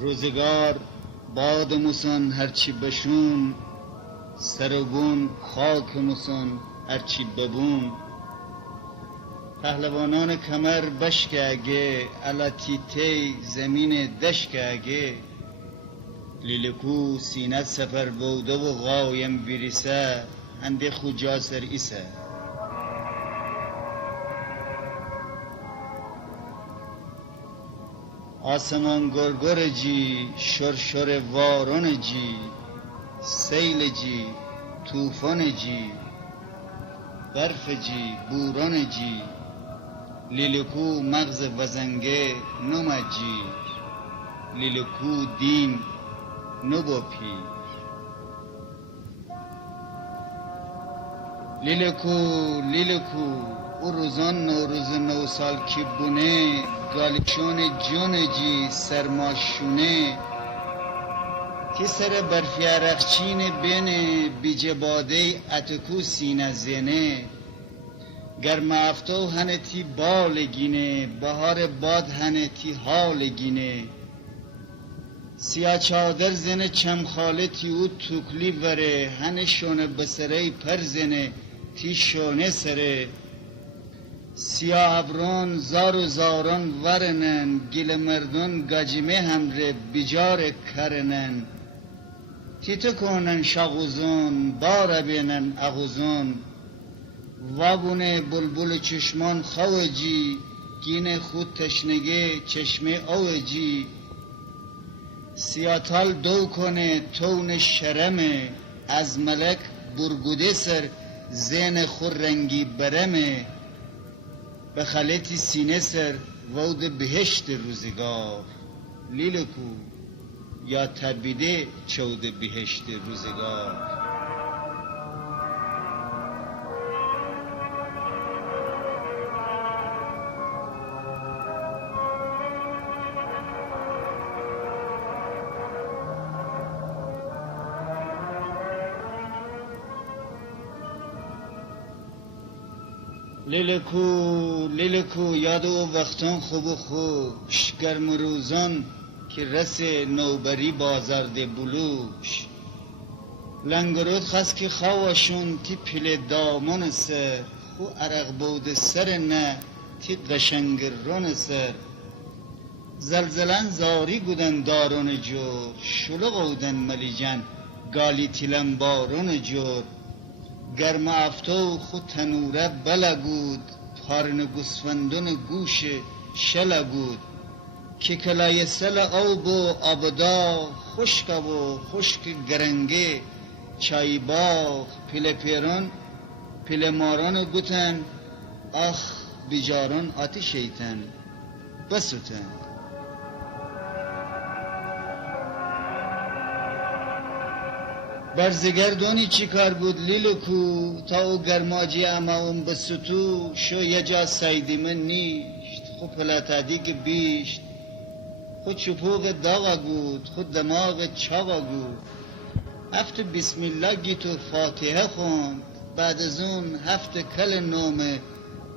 روزگار باد موسان هرچی بشون، سرگون خاک موسان هرچی ببون. پهلوانان کمر بشک اگه، علاتیتی زمین دشک اگه. لیلکو سینت سفر بوده و غایم ویریسه، هنده خوجا سر ایسه. آسمان گرگر جی، شرشر وارون جی، سیل جی، توفان جی، برف جی، بوران جی. لیلکو مغز وزنگه نمجی، لیلکو دین نبو پیر. لیلکو او روزان نوروز نو سال کی بونه، گالیشون جون جی سرماشونه. تی سر برفی عرقچین بینه، بیجه باده اتکو سینه زینه. گرم افتو هنه تی بال گینه، بهار باد هنه تی حال گینه. سیاه چادر زنه چمخاله تی او توکلی وره، هنه شونه بسره پر زنه تی شونه سره. سیاه ابرون زار و زاران ورنن، گل مردون گجمه همره بیجار کرنن. تیتو کنن شاغوزون، بار بینن اغوزون. وابونه بلبل چشمان خوجی، گین خود تشنگه چشمه اوجی. سیاتال دو کنه تون شرمه، از ملک برگوده سر زین خور رنگی برمه. به خلطی سینه سر وود بهشت روزگار. لیلکو یا تبیده چود بهشت روزگار. لیلکو یاد او وقتان خوب و خوش، گرم روزان که رس نوبری بازار ده بلوش. لنگرود خست که خواشون تی پل دامون سر، خو عرق بود سر نه تی قشنگ رون سر. زلزلن زاری گودن دارون جور، شلوغ اودن ملیجن گالی تیلن بارون جور. گرم افتو خود تنوره بلگود، پارن گسفندون گوش شلگود. که کلای سل او بو آبدا، خشک و خشک گرنگه چای باغ. پیل پیران پیل ماران گوتن، آخ بیجاران آتش ایتن بسوتن. برزگردونی چی کار بود لیلکو، تا او گرماجی اما اون بسوتو. شو یه جا سایدی من نیشت، خو پلاتادی که بیشت. خود چپوغ داغا گود، خود دماغ چاغا گود. هفت بسم الله گیت و فاتحه خوند، بعد از اون هفت کل نوم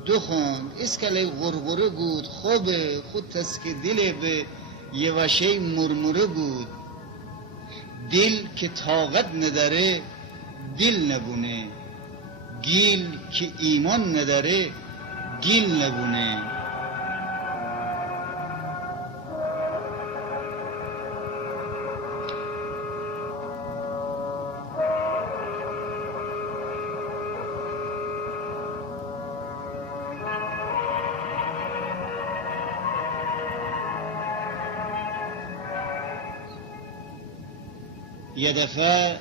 دو خوند. اسکل غرغره گود خوبه، خود تسک دله به یه وشه مرموره گود. دل که طاقت نداره دل نبونه، گیل که ایمان نداره گیل نبونه. یه دفعه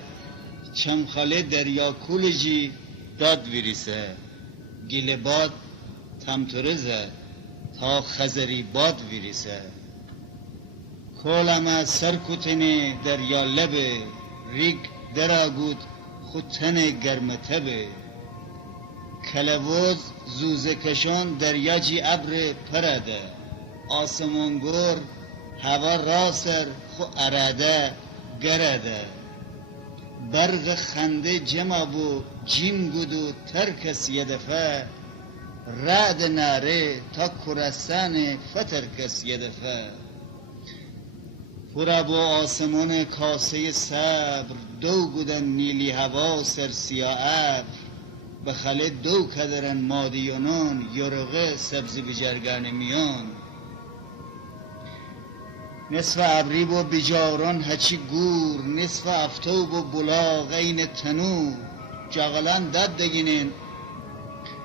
چمخاله دریا کولجی داد ویریسه. گیل باد تمترزه تا خزری باد ویریسه. کولم سر کتنه دریا لبه، ریگ دراگود خود تن گرم تبه. کلوز زوزه کشان دریا جی ابر پرده. آسمانگور هوا راسر خو اراده گرده. برق خنده جمع و جین گودو ترکس یه دفعه. رعد ناره تا کرستان فترکس یه دفعه. برب و آسمان کاسه صبر، دو گودن نیلی هوا سرسیا ابر، بخله دو کدرن مادیونان، یرغه سبزی بجرگان میان. نصف ابری و بجاران هچی گور، نصف افتوب و بلاغ این تنور. جاغلان دد دگینین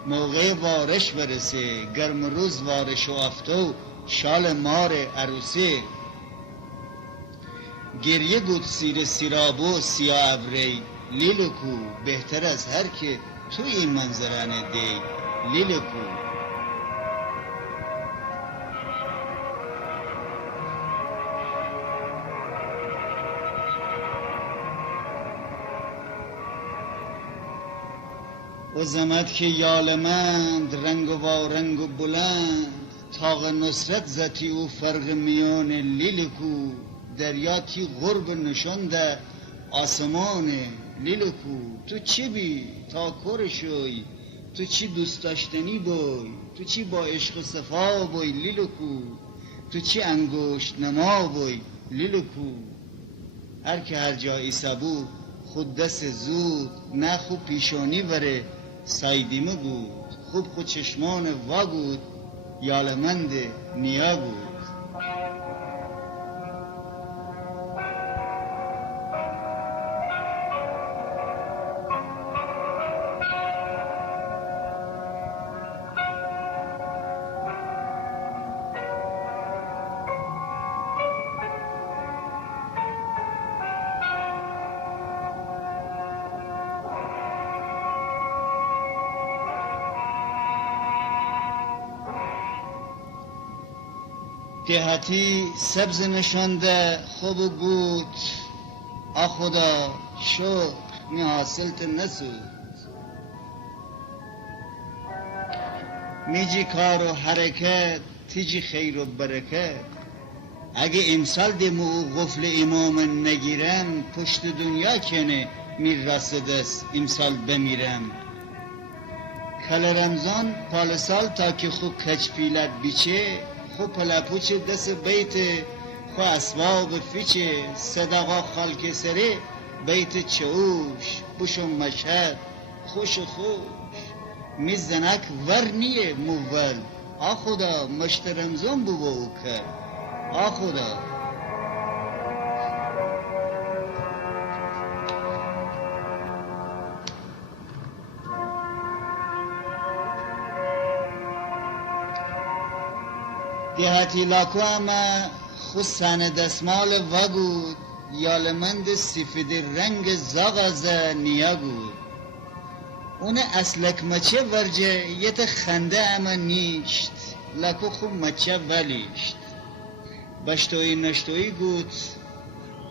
موقع وارش برسه، گرم روز وارش و افتو شال مار عروسه. گریه گود سیر سیرابو سیاه ابری، لیلکو بهتر از هر که تو این منظرانه دی لیلکو. و زمد که یالمند رنگ و وارنگ و بلند، تاق نصرت زتی و فرق میان لیلکو. دریا تی غرب نشانده آسمان لیلکو. تو چی بی تا کرشوی، تو چی دوست داشتنی بوی، تو چی با عشق صفا بوی لیلکو. تو چی انگشت نما بوی لیلکو. هر که هر جایی سبو خود دست زود، نه خوب پیشانی وره سایدیمه بود. خوب خود چشمان وا بود، یالمند نیا بود. دهتی سبز نشانده خوب و گود، آخدا شکر می حاصلت نسود. میجی کار و حرکت تیجی خیر و برکت. اگه امسال دمو غفل امام نگیرم، پشت دنیا کنه میر راست دست امسال بمیرم. کل رمضان پال سال تا که خوب کچ پیلت بیچه، خو پلاپوچ دست بیت خو اسباب فیچه. صدقا خالک سره بیت چوش، بوش و مشهد خوش خوش. میزنک ورنیه مول، آخدا مشت رمضان بو کرد آخدا. دهاتی لاکو اما خود سن دستمال وگود، یالمند سفید رنگ زاغازه نیا بود. اون اصلک مچه ورجه یت خنده اما نیشت، لاکو خوب مچه ولیشت. بشتوی نشتوی گود،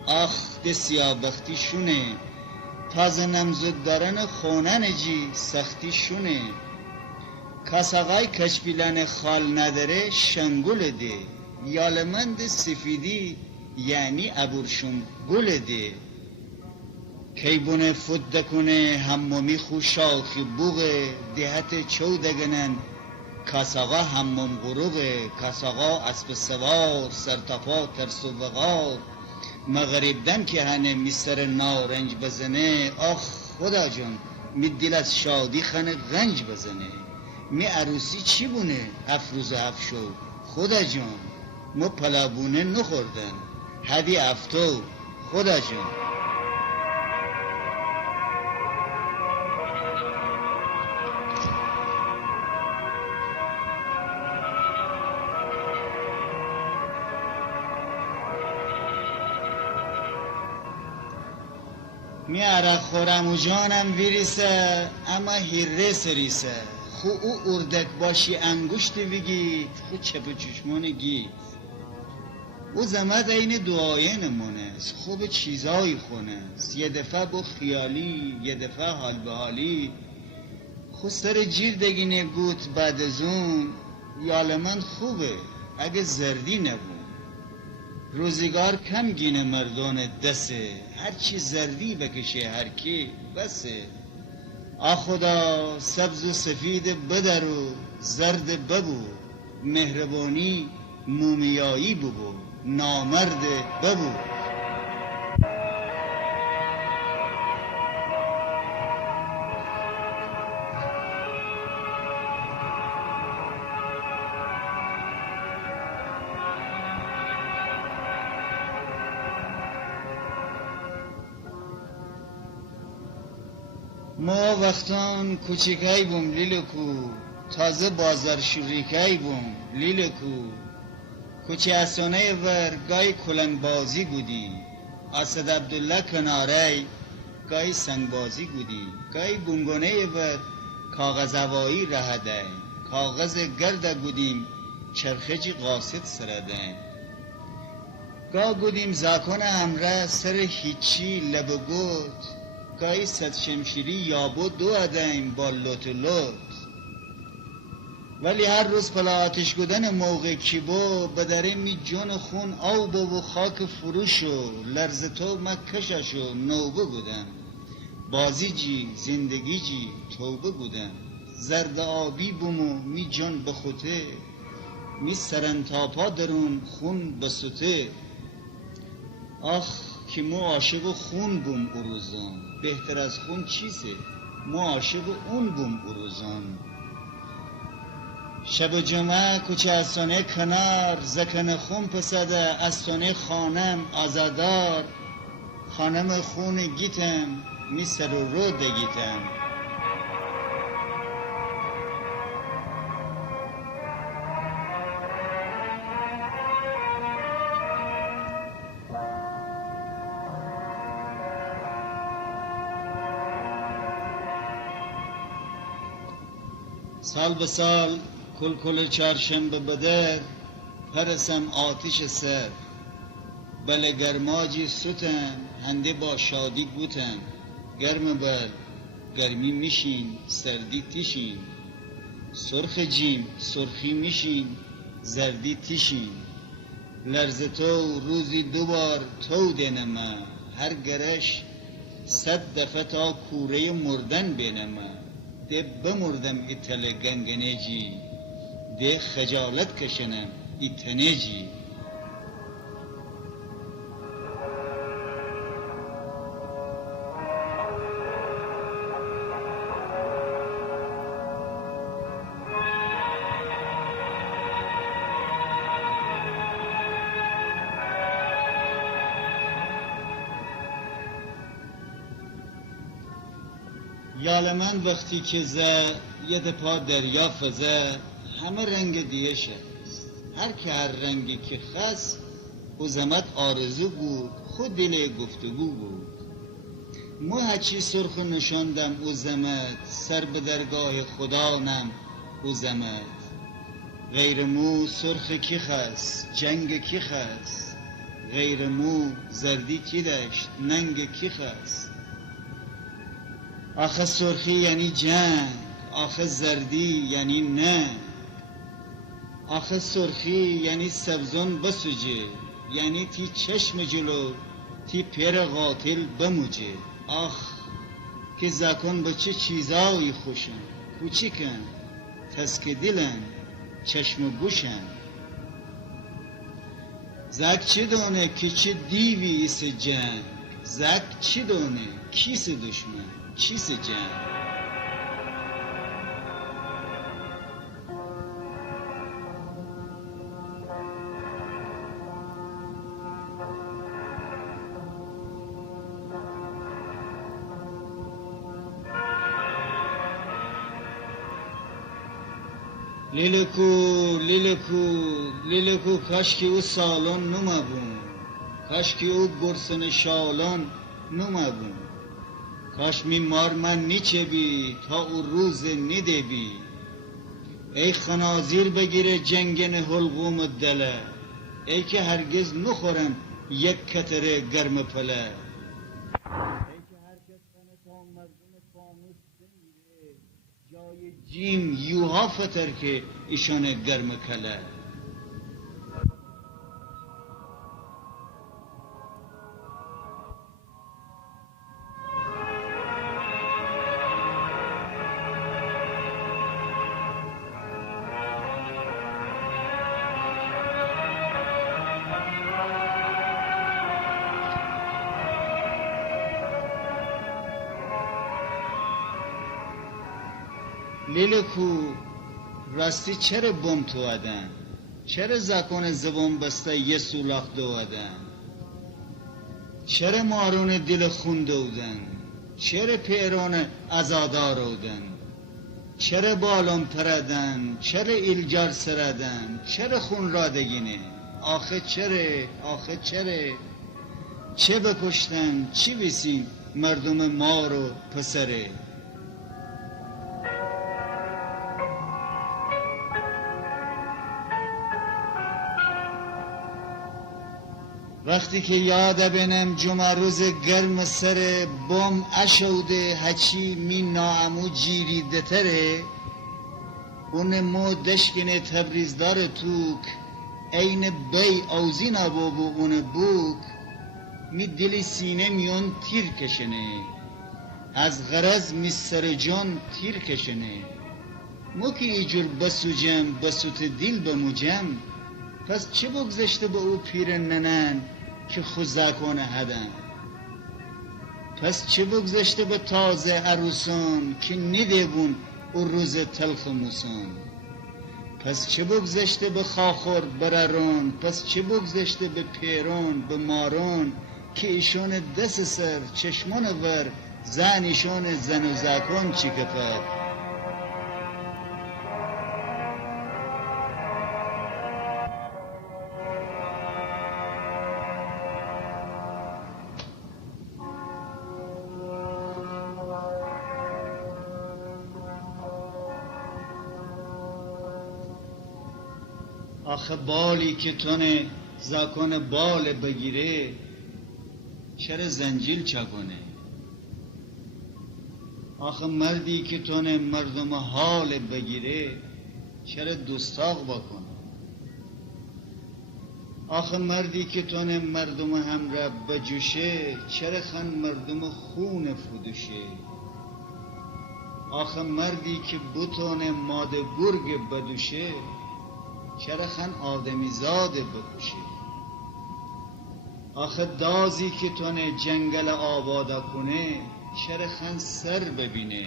آخ ده سیابختی شونه. تازه نمزد دارن خونن جی سختی شونه. کاساقای کچپیلن خال نداره شنگول ده، یالمند سفیدی یعنی ابورشون گل ده. کیبونه فود دکنه همومی خو شاخی بوغه، دهت چو دگنن کاساقا هموم غروغه. کاساقا اسب سوار سرتفا ترس و وقار، مغربدن که هنه میسر نارنج بزنه. آخ خدا جان می دل از شادی خنه غنج بزنه. می عروسی چی بونه 7 روز 7 شو، خدا جان ما پلابونه نخوردن هدی افتو خدا جان. می عرق خورم و جانم ویریسه، اما هیره سریسه. خو او اردک باشی انگشت بگید، خو چپ چشمان گید. او زمد این دعایه نمونه، خوب چیزایی خونه. یه دفعه با خیالی، یه دفعه حال به حالی. خو سر جیر دگینه گوت بعد از اون، یالمند خوبه اگه زردی نبون. روزگار کم گینه مردان دسته، هرچی زردی بکشه هرکی بسه. آخدا سبز و سفید بدر و زرد ببو، مهربانی مومیایی ببو. نامرد ببود. ما وقتان کوچیکای بوم لیلکو، تازه بازار شوریکای بوم لیلکو، کوچه اسانه ور گای کلن بازی بودی، اسد عبدالله کناره گای سنگ بازی بودی، گای بونگونه ور کاغذ هوایی رهده، کاغذ گرده بودیم چرخجی قاصد سرده، گا بودیم زاکن امره سر هیچی لبگوت، گای صد شمشیری یابو دو ادیم با لوت لوت. ولی هر روز پلا آتش گودن موقع کیبو بدره می جون خون آو و خاک فروشو، لرز تو مکششو نوبه بودم، بازی جی زندگی جی توبه بودم، زرد آبی بومو می جون بخوته، می سرن تاپا درون خون بسوته. آخ که مو عاشق خون بوم اروزان، بهتر از خون چیزه مو عاشق اون بوم اروزان. شب جمعه کوچه استانه کنار، زکن خون پسده استانه خانم آزادار، خانم خون گیتم می سر و رو دگیتم. سال به سال کل کل چهارشنبه بدر، پرسم آتش سر، بله گرماجی ستن هنده با شادی گوتن، گرم بل گرمی میشین سردی تیشین، سرخ جیم سرخی میشین زردی تیشین. لرز تو روزی دوبار تو دینمه، هر گرش 100 دفعه تا کوره مردن بینمه، ده بمردم ای تل گنگنیجی، ده خجالت کشنم ای تنیجی. یال من وقتی که زه یه پا دریا فزه، همه رنگ دیش است، هر که هر رنگی که خست او زمت آرزو بود، خود دل گفتگو بود. مو هچی سرخ نشاندم او زمت، سر به درگاه خدا نم او زمت. غیر مو سرخ کی خست جنگ کی خست، غیر مو زردی کی دشت ننگ کی خست. آخه سرخی یعنی جنگ، آخه زردی یعنی نه، آخه سرخی یعنی سبزون بسوجه، یعنی تی چشم جلو تی پیر قاتل بموجه. آخ که زکن به چه چیزایی خوشن، کوچیکن تسک دلن چشم و گوشن. زک چی دونه که چه دیوی ایس جنگ، زک چی دونه کیس دشمن چیس جنگ. لیلکو لیلکو لیلکو کاش که او سالان نمبون، کاش که او گرسن شالان نمبون، کاش میمار من نیچه بی تا او روز نیده بی. ای خنازیر بگیره جنگن حلقوم دله، ای که هرگز نخورم یک کتره گرم پله، ای که هرکس خانه تا مردم فانوس بمیره، جای جیم یوها فتر که ایشان گرم کله. لیلکو راستی چرا بم تو ادن؟ چرا زکان زبان بسته یه سولاخ دوادن؟ چرا مارون دل خون دودن؟ چرا پیران ازادار دودن؟ چرا بالام پردن؟ چرا ایلجار سردن؟ چرا خون را دگینه؟ آخه چرا؟ آخه چرا؟ چه بکشتن؟ چی بسین مردم ما رو پسره؟ وقتی که یاد بینم جمعه روز گرم سر بوم اشوده هچی می ناامو جیریده تره اون مو دشکن تبریزدار توک این بی اوزین بابو اون بوک می دلی سینه میون تیر کشنه از غرض می سر جان تیر کشنه مو که ایجور بسوجم بسوت دیل بموجم پس چه بگذشته به او پیر ننن که خوزکانه هدن؟ پس چه بگذشته به تازه عروسان که ندیبون او روز تلخ موسان؟ پس چه بگذشته به خاخور برران؟ پس چه بگذشته به پیران به ماران که ایشان دست سر چشمان ور زن ایشان زن و زکان چی کفر؟ آخه بالی که تونه زکان بال بگیره چرا زنجیل چکنه؟ آخه مردی که تونه مردم حال بگیره چرا دوستاق بکنه؟ آخه مردی که تونه مردم هم را بجوشه چرا خن مردم خون فودوشه؟ آخه مردی که بتونه ماده گرگ بدوشه چرا خن آدمی زاده بکشه؟ آخه دازی که تونه جنگل آباده کنه چرا خن سر ببینه؟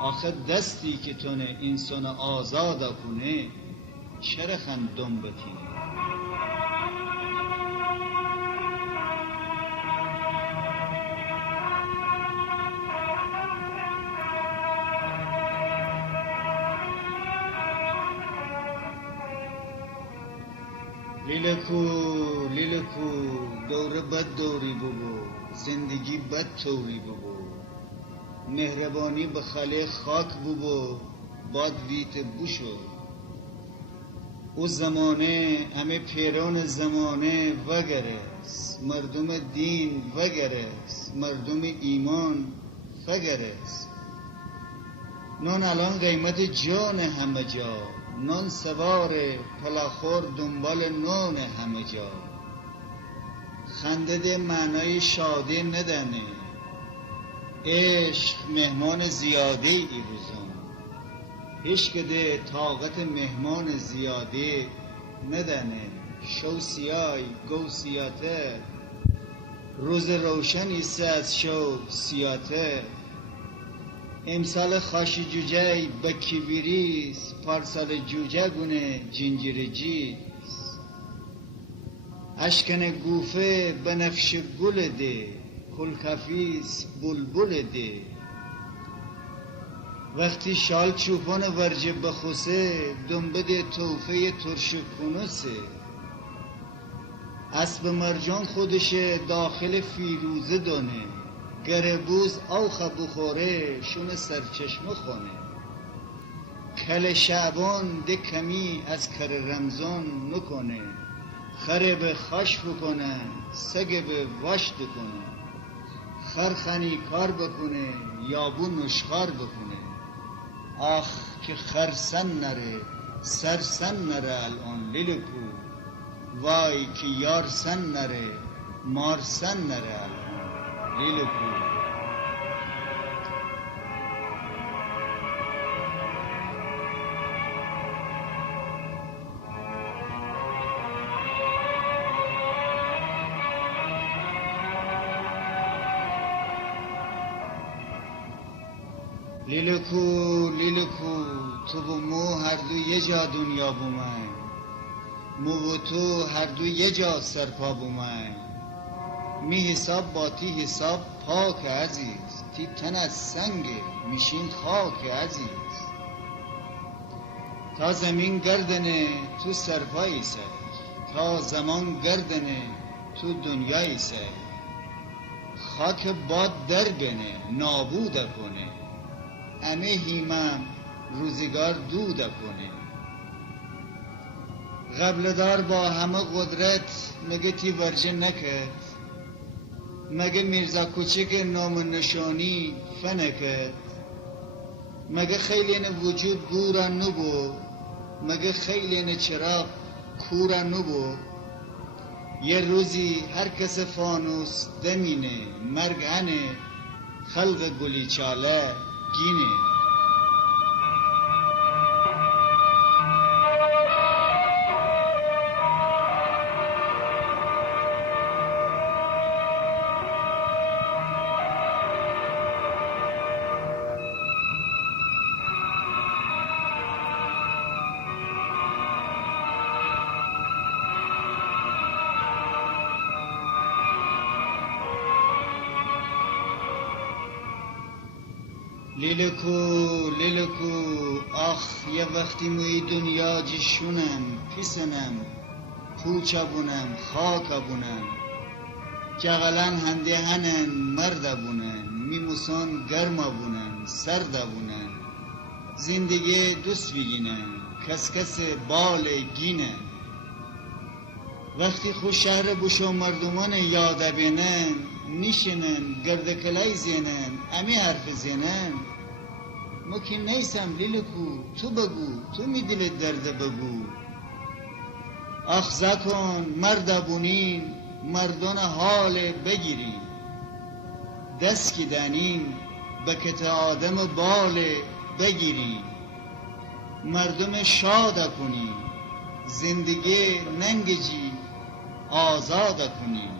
آخه دستی که تونه انسان آزاده کنه چرا خن دم بتینه؟ لیلکو لیلکو دوره بد دوری ببو زندگی بد توری ببو مهربانی به خاله خاک ببو باد ویت بوشو او زمانه همه پیران زمانه وگرست مردم دین وگرست مردم ایمان فگرست نون الان قیمت جان همه جا نون سوار پلاخور دنبال نون همه جا خنده ده معنای شاده ندنه عشق مهمان زیاده ای روزان عشق ده طاقت مهمان زیاده ندنه شو سیای گو سیاته روز روشن ایسه از شو سیاته امسال خاشی جوجه بکی بیریس پارسال جوجه گونه جنجیر جیز اشکن گوفه بنفش گل ده کلکفیس بلبل ده وقتی شال چوپان ورجه بخوسه دنبه توفه ترش کنوسه اسب مرجان خودشه داخل فیروزه دانه گربوز آوخه بخوره شون سرچشمه خونه کل شعبان ده کمی از کر رمضان نکنه خره به خش بکنه سگ به وشت کنه خرخنی کار بکنه یابو نشخار بکنه آخ که خرسن نره سرسن نره الان لیلکو وای که یارسن نره مارسن نره الان لیلکو لیلکو لیلکو تو و مو هر دو یه جا دنیا بومن، مو و تو هر دو یه جا سرپا بومن. می حساب با تی حساب پاک عزیز، تی تن از سنگ میشین خاک عزیز. تا زمین گردنه تو سرپایی سر، تا زمان گردنه تو دنیایی سر. خاک باد درگنه نابوده کنه، همه هیمم روزگار دوده کنه. قبلدار با همه قدرت مگه تی ورژه نکرد، مگه میرزا کوچک نام نشانی فنکرد. مگه خیلی وجود گورا نبو، مگه خیلی چراغ کورا نبو. یه روزی هر کس فانوس دمینه، مرگ انه خلق گلی چاله گینه. لیلکو لیلکو آخ یه وقتی موی دنیا جشونم پیسنم پوچا بونم خاکا بونم. جغلن هنده هنن مرد بونن، میموسان گرما بونن سرد بونن. زندگی دوست بگینن کس کس بال گینن. وقتی خوش شهر بوشو مردمان یاده بینن، نیشنن گرد کلای زینن امی حرف زینن. مکی نیسم لیلکو تو بگو، تو می دلت درد بگو. اخذه کن مرد بونین مردان حال بگیرین. دست که دنین بکت آدم بال بگیرین. مردم شاد کنین زندگی ننگجی آزاد کنین.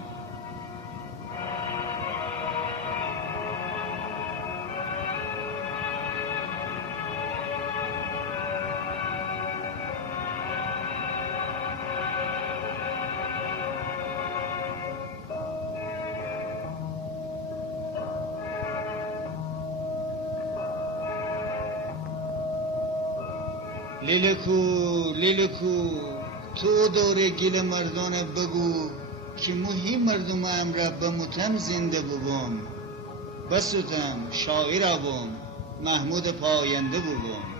لیلکو لیلکو تو دور گل مردان بگو، که موهی مردم امره بموتم زنده ببوم. بسوتم شاعر بوم محمود پاینده بوم.